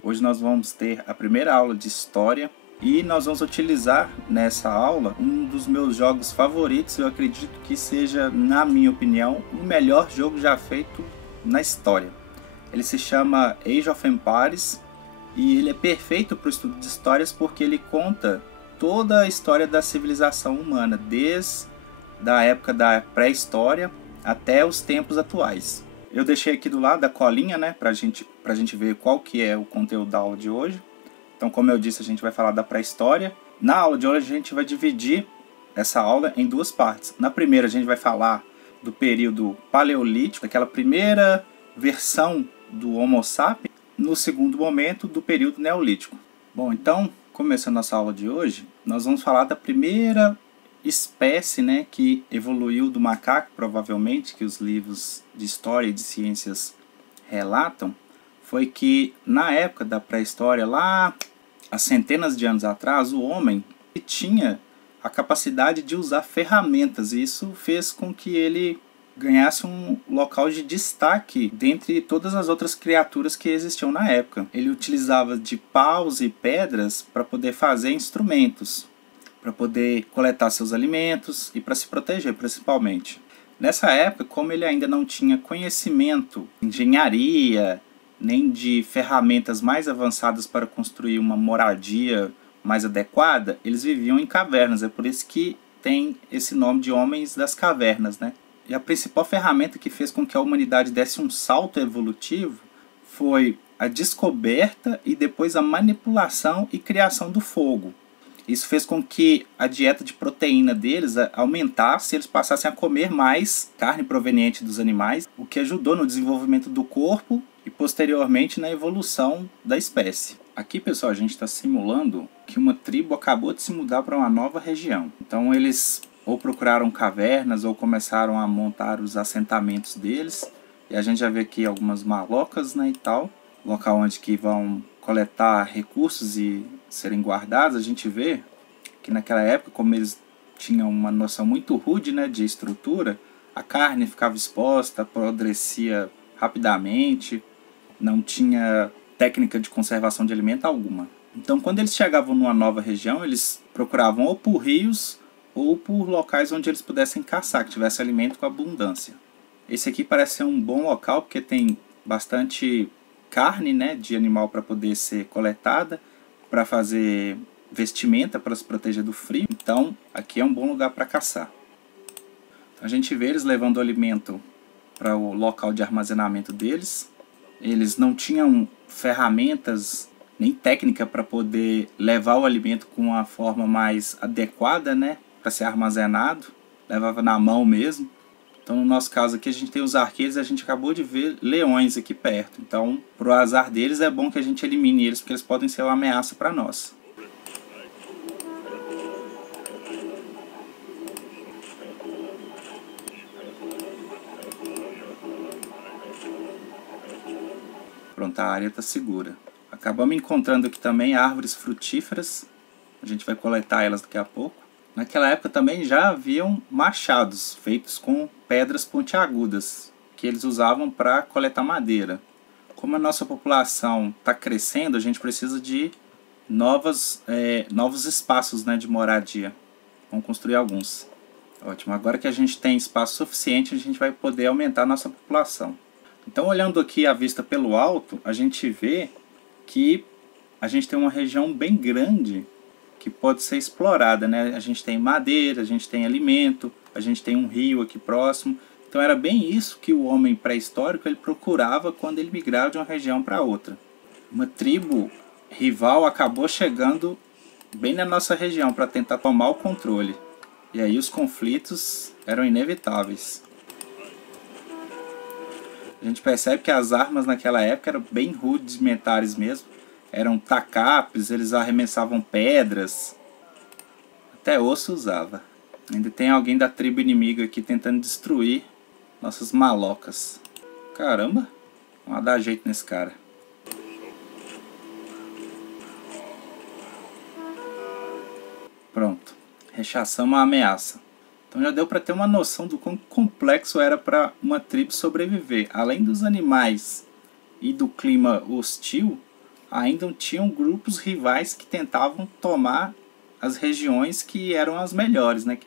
Hoje nós vamos ter a primeira aula de História e nós vamos utilizar nessa aula um dos meus jogos favoritos. Eu acredito que seja, na minha opinião, o melhor jogo já feito na história. Ele se chama Age of Empires e ele é perfeito para o estudo de histórias porque ele conta toda a história da civilização humana, desde a época da pré-história até os tempos atuais. Eu deixei aqui do lado a colinha, né, pra gente ver qual que é o conteúdo da aula de hoje. Então, como eu disse, a gente vai falar da pré-história. Na aula de hoje, a gente vai dividir essa aula em duas partes. Na primeira, a gente vai falar do período paleolítico, daquela primeira versão do Homo sapiens. No segundo momento, do período neolítico. Bom, então, começando nossa aula de hoje, nós vamos falar da primeira espécie, né, que evoluiu do macaco, provavelmente, que os livros de história e de ciências relatam, foi que na época da pré-história, lá há centenas de anos atrás, o homem tinha a capacidade de usar ferramentas, e isso fez com que ele ganhasse um local de destaque dentre todas as outras criaturas que existiam na época. Ele utilizava de paus e pedras para poder fazer instrumentos, para poder coletar seus alimentos e para se proteger, principalmente. Nessa época, como ele ainda não tinha conhecimento de engenharia, nem de ferramentas mais avançadas para construir uma moradia mais adequada, eles viviam em cavernas. É por isso que tem esse nome de Homens das Cavernas, né? E a principal ferramenta que fez com que a humanidade desse um salto evolutivo foi a descoberta e depois a manipulação e criação do fogo. Isso fez com que a dieta de proteína deles aumentasse, eles passassem a comer mais carne proveniente dos animais, o que ajudou no desenvolvimento do corpo e posteriormente na evolução da espécie. Aqui, pessoal, a gente está simulando que uma tribo acabou de se mudar para uma nova região. Então eles ou procuraram cavernas ou começaram a montar os assentamentos deles. E a gente já vê aqui algumas malocas, né, e tal, local onde que vão coletar recursos e serem guardados. A gente vê que naquela época, como eles tinham uma noção muito rude, né, de estrutura, a carne ficava exposta, apodrecia rapidamente, não tinha técnica de conservação de alimento alguma. Então, quando eles chegavam numa nova região, eles procuravam ou por rios ou por locais onde eles pudessem caçar, que tivesse alimento com abundância. Esse aqui parece ser um bom local porque tem bastante carne, né, de animal para poder ser coletada, para fazer vestimenta para se proteger do frio. Então aqui é um bom lugar para caçar. A gente vê eles levando o alimento para o local de armazenamento deles. Eles não tinham ferramentas nem técnica para poder levar o alimento com a forma mais adequada, né, para ser armazenado. Levava na mão mesmo. Então, no nosso caso aqui, a gente tem os arqueiros e a gente acabou de ver leões aqui perto. Então, pro azar deles, é bom que a gente elimine eles, porque eles podem ser uma ameaça para nós. Pronto, a área está segura. Acabamos encontrando aqui também árvores frutíferas. A gente vai coletar elas daqui a pouco. Naquela época também já haviam machados feitos com pedras pontiagudas, que eles usavam para coletar madeira. Como a nossa população está crescendo, a gente precisa de novos espaços, né, de moradia. Vamos construir alguns. Ótimo, agora que a gente tem espaço suficiente, a gente vai poder aumentar a nossa população. Então, olhando aqui a vista pelo alto, a gente vê que a gente tem uma região bem grande que pode ser explorada, né? A gente tem madeira, a gente tem alimento, a gente tem um rio aqui próximo. Então era bem isso que o homem pré-histórico ele procurava quando ele migrava de uma região para outra. Uma tribo rival acabou chegando bem na nossa região para tentar tomar o controle. E aí os conflitos eram inevitáveis. A gente percebe que as armas naquela época eram bem rudimentares mesmo. Eram tacapes, eles arremessavam pedras. Até osso usava. Ainda tem alguém da tribo inimiga aqui tentando destruir nossas malocas. Caramba, vamos dar jeito nesse cara. Pronto, rechaçamos a ameaça. Então já deu para ter uma noção do quão complexo era para uma tribo sobreviver. Além dos animais e do clima hostil, ainda tinham grupos rivais que tentavam tomar as regiões que eram as melhores, né?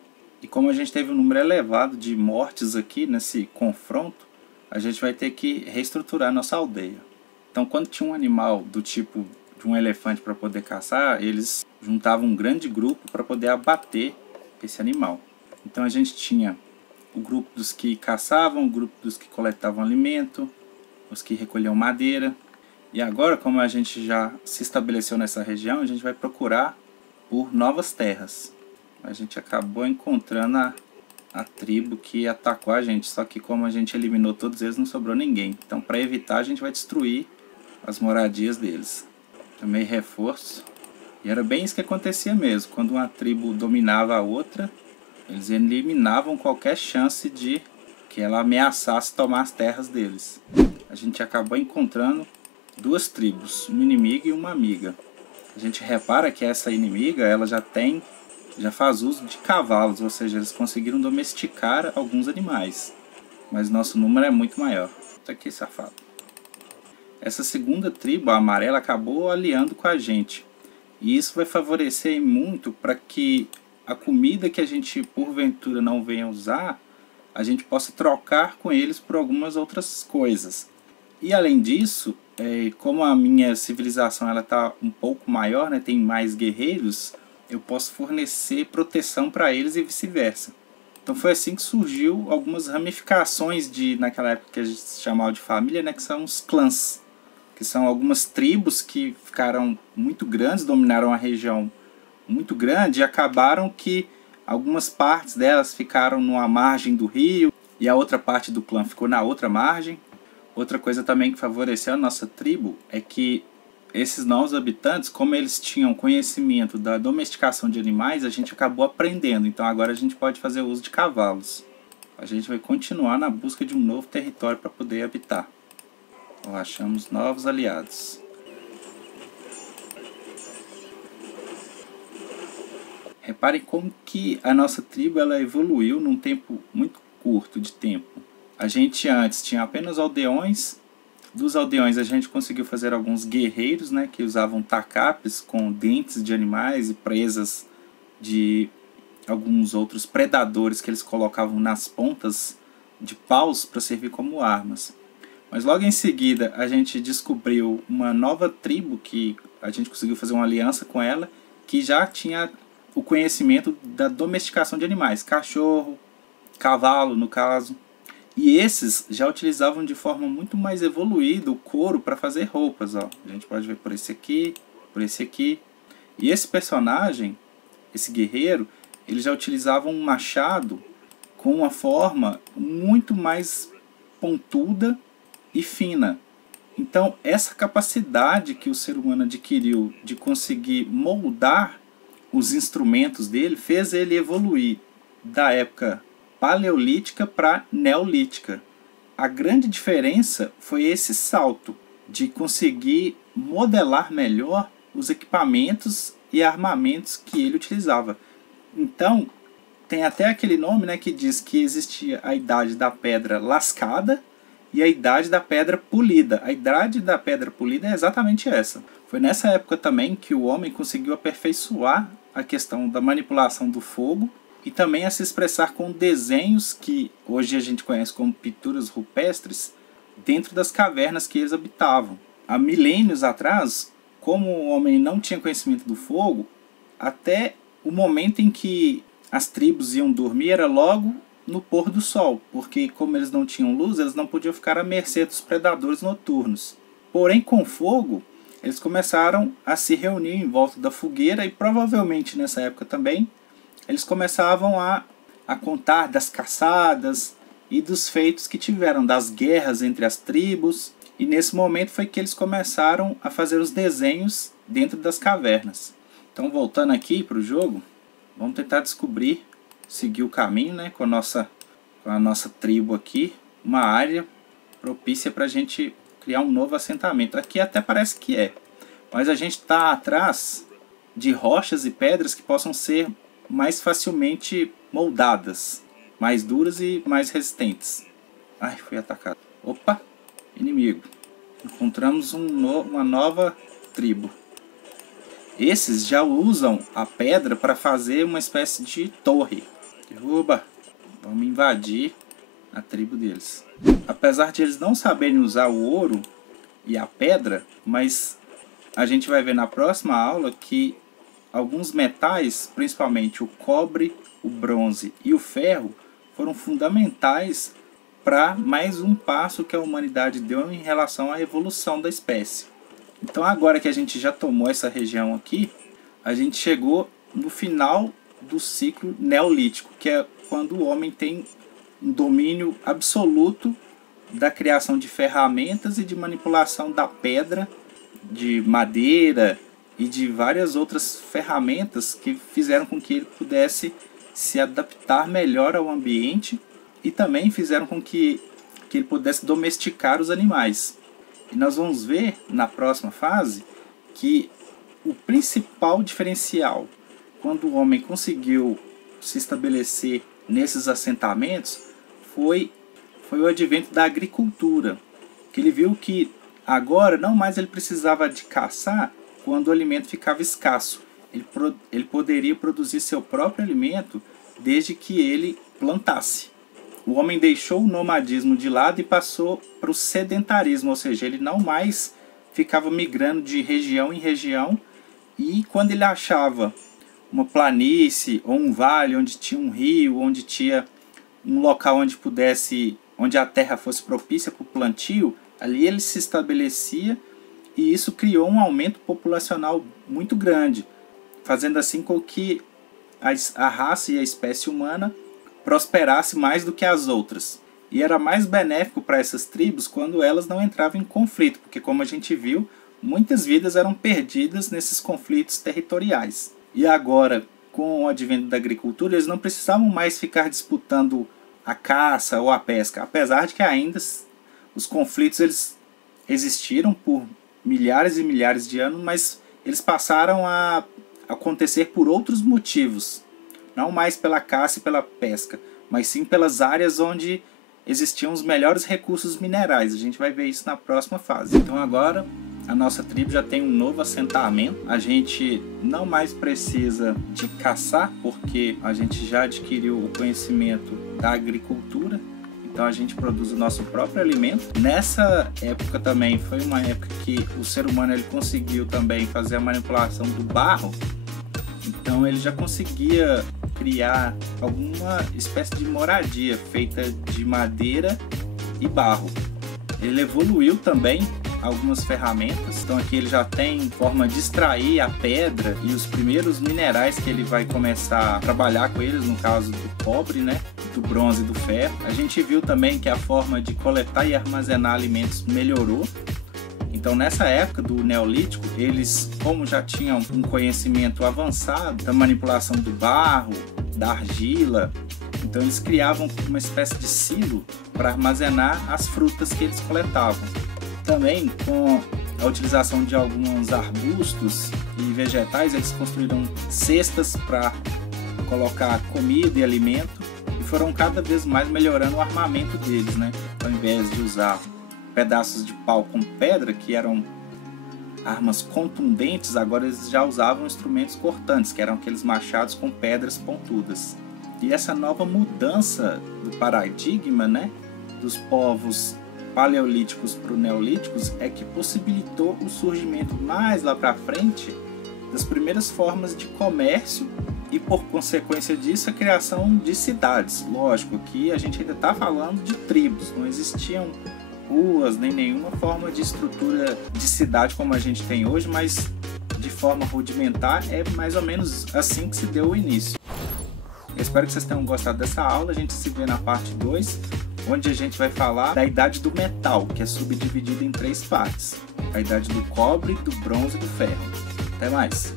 E como a gente teve um número elevado de mortes aqui nesse confronto, a gente vai ter que reestruturar nossa aldeia. Então, quando tinha um animal do tipo de um elefante para poder caçar, eles juntavam um grande grupo para poder abater esse animal. Então, a gente tinha o grupo dos que caçavam, o grupo dos que coletavam alimento, os que recolhiam madeira. E agora, como a gente já se estabeleceu nessa região, a gente vai procurar por novas terras. A gente acabou encontrando a tribo que atacou a gente, só que como a gente eliminou todos eles, não sobrou ninguém. Então, para evitar, a gente vai destruir as moradias deles. Também reforço. E era bem isso que acontecia mesmo. Quando uma tribo dominava a outra, eles eliminavam qualquer chance de que ela ameaçasse tomar as terras deles. A gente acabou encontrando duas tribos, uma inimiga e uma amiga. A gente repara que essa inimiga, ela já faz uso de cavalos, ou seja, eles conseguiram domesticar alguns animais. Mas nosso número é muito maior. Tá aqui, safado. Essa segunda tribo, a amarela, acabou aliando com a gente. E isso vai favorecer muito para que a comida que a gente, porventura, não venha usar, a gente possa trocar com eles por algumas outras coisas. E além disso, como a minha civilização está um pouco maior, né, tem mais guerreiros, eu posso fornecer proteção para eles e vice-versa. Então foi assim que surgiu algumas ramificações naquela época que a gente chamava de família, né, que são os clãs, que são algumas tribos que ficaram muito grandes, dominaram a região muito grande e acabaram que algumas partes delas ficaram numa margem do rio e a outra parte do clã ficou na outra margem. Outra coisa também que favoreceu a nossa tribo é que esses novos habitantes, como eles tinham conhecimento da domesticação de animais, a gente acabou aprendendo. Então agora a gente pode fazer uso de cavalos. A gente vai continuar na busca de um novo território para poder habitar. Então, achamos novos aliados. Reparem como que a nossa tribo ela evoluiu num tempo muito curto de tempo. A gente antes tinha apenas aldeões. Dos aldeões a gente conseguiu fazer alguns guerreiros, né, que usavam tacapes com dentes de animais e presas de alguns outros predadores que eles colocavam nas pontas de paus para servir como armas. Mas logo em seguida a gente descobriu uma nova tribo que a gente conseguiu fazer uma aliança com ela, que já tinha o conhecimento da domesticação de animais, cachorro, cavalo no caso. E esses já utilizavam de forma muito mais evoluída o couro para fazer roupas. Ó. A gente pode ver por esse aqui, por esse aqui. E esse personagem, esse guerreiro, ele já utilizava um machado com uma forma muito mais pontuda e fina. Então, essa capacidade que o ser humano adquiriu de conseguir moldar os instrumentos dele fez ele evoluir da época paleolítica para neolítica. A grande diferença foi esse salto de conseguir modelar melhor os equipamentos e armamentos que ele utilizava. Então, tem até aquele nome, né, que diz que existia a idade da pedra lascada e a idade da pedra polida. A idade da pedra polida é exatamente essa. Foi nessa época também que o homem conseguiu aperfeiçoar a questão da manipulação do fogo e também a se expressar com desenhos que hoje a gente conhece como pinturas rupestres dentro das cavernas que eles habitavam. Há milênios atrás, como o homem não tinha conhecimento do fogo, até o momento em que as tribos iam dormir era logo no pôr do sol, porque como eles não tinham luz, eles não podiam ficar à mercê dos predadores noturnos. Porém, com fogo, eles começaram a se reunir em volta da fogueira e provavelmente nessa época também eles começavam a contar das caçadas e dos feitos que tiveram, das guerras entre as tribos. E nesse momento foi que eles começaram a fazer os desenhos dentro das cavernas. Então, voltando aqui para o jogo, vamos tentar descobrir, seguir o caminho, né, com a nossa tribo aqui, uma área propícia para a gente criar um novo assentamento. Aqui até parece que é, mas a gente está atrás de rochas e pedras que possam ser mais facilmente moldadas, mais duras e mais resistentes. Ai, fui atacado. Opa, inimigo. Encontramos uma nova tribo. Esses já usam a pedra para fazer uma espécie de torre. Derruba! Vamos invadir a tribo deles. Apesar de eles não saberem usar o ouro e a pedra, mas a gente vai ver na próxima aula que alguns metais, principalmente o cobre, o bronze e o ferro, foram fundamentais para mais um passo que a humanidade deu em relação à evolução da espécie. Então agora que a gente já tomou essa região aqui, a gente chegou no final do ciclo neolítico, que é quando o homem tem um domínio absoluto da criação de ferramentas e de manipulação da pedra, de madeira e de várias outras ferramentas que fizeram com que ele pudesse se adaptar melhor ao ambiente e também fizeram com que ele pudesse domesticar os animais. E nós vamos ver na próxima fase que o principal diferencial quando o homem conseguiu se estabelecer nesses assentamentos foi o advento da agricultura, que ele viu que agora não mais ele precisava de caçar quando o alimento ficava escasso. Ele poderia produzir seu próprio alimento desde que ele plantasse. O homem deixou o nomadismo de lado e passou para o sedentarismo, ou seja, ele não mais ficava migrando de região em região, e quando ele achava uma planície ou um vale onde tinha um rio, onde tinha um local onde a terra fosse propícia para o plantio, ali ele se estabelecia, e isso criou um aumento populacional muito grande, fazendo assim com que a raça e a espécie humana prosperasse mais do que as outras. E era mais benéfico para essas tribos quando elas não entravam em conflito, porque como a gente viu, muitas vidas eram perdidas nesses conflitos territoriais. E agora, com o advento da agricultura, eles não precisavam mais ficar disputando a caça ou a pesca, apesar de que ainda os conflitos eles existiram por milhares e milhares de anos, mas eles passaram a acontecer por outros motivos. Não mais pela caça e pela pesca, mas sim pelas áreas onde existiam os melhores recursos minerais. A gente vai ver isso na próxima fase. Então agora a nossa tribo já tem um novo assentamento. A gente não mais precisa de caçar, porque a gente já adquiriu o conhecimento da agricultura. Então a gente produz o nosso próprio alimento. Nessa época também foi uma época que o ser humano ele conseguiu também fazer a manipulação do barro. Então ele já conseguia criar alguma espécie de moradia feita de madeira e barro. Ele evoluiu também algumas ferramentas, então aqui ele já tem forma de extrair a pedra e os primeiros minerais que ele vai começar a trabalhar com eles, no caso do cobre, né, do bronze e do ferro. A gente viu também que a forma de coletar e armazenar alimentos melhorou. Então nessa época do Neolítico, eles, como já tinham um conhecimento avançado da manipulação do barro, da argila, então eles criavam uma espécie de silo para armazenar as frutas que eles coletavam. Também com a utilização de alguns arbustos e vegetais, eles construíram cestas para colocar comida e alimento e foram cada vez mais melhorando o armamento deles, né? Ao invés de usar pedaços de pau com pedra, que eram armas contundentes, agora eles já usavam instrumentos cortantes, que eram aqueles machados com pedras pontudas. E essa nova mudança do paradigma, né, dos povos paleolíticos para os neolíticos é que possibilitou o surgimento mais lá para frente das primeiras formas de comércio e, por consequência disso, a criação de cidades. Lógico que a gente ainda está falando de tribos, não existiam ruas, nem nenhuma forma de estrutura de cidade como a gente tem hoje, mas de forma rudimentar é mais ou menos assim que se deu o início. Eu espero que vocês tenham gostado dessa aula. A gente se vê na parte 2, onde a gente vai falar da idade do metal, que é subdividida em 3 partes: a idade do cobre, do bronze e do ferro. Até mais!